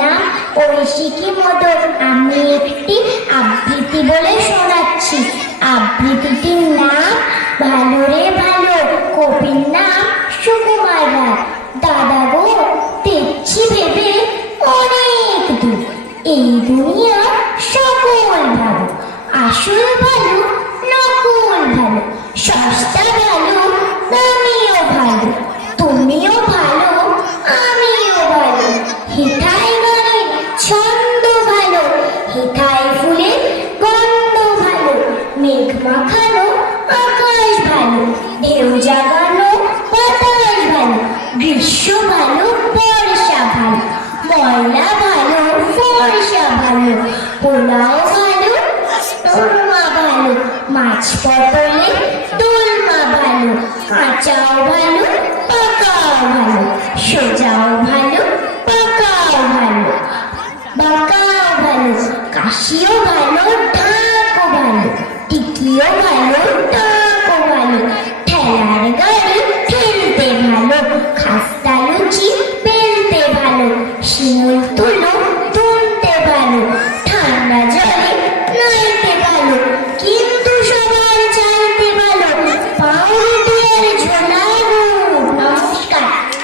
নাম ঐশিকী মোদক। আমি একটি আবৃত্তি বলে শোনাচ্ছি। আবৃত্তিটির নাম ভালো রে ভালো। কবির নাম সুকুমার রায়। দাদা গো, দেখছি ভেবে অনেক দূর, এই দুনিয়া সকল ভালো, আসল ভালো নকল ভালো, সস্তা ভালো দামিও ভালো, তুমিও ভালো আমিও ভালো, হেথায় গানের ছন্দ ভালো, হেথায় ফুলের গন্ধ ভালো, মেঘ মাখানো আকাশ ভালো, ঢেউ জাগানো বাতাস ভালো, গ্রীষ্ম ভালো বর্ষা ভালো, ময়লা ভালো ফর্সা ভালো, পোলাও ভালো দোলমা ভালো, মাছ পটলে দোলমা ভালো, কাঁচাও ভালো পাকাও ভালো, সোজাও ভালো পাকাও ভালো, বাঁকাও ভালো, কাশিও ভালো ঢাকও ভালো, টিকিও ভালো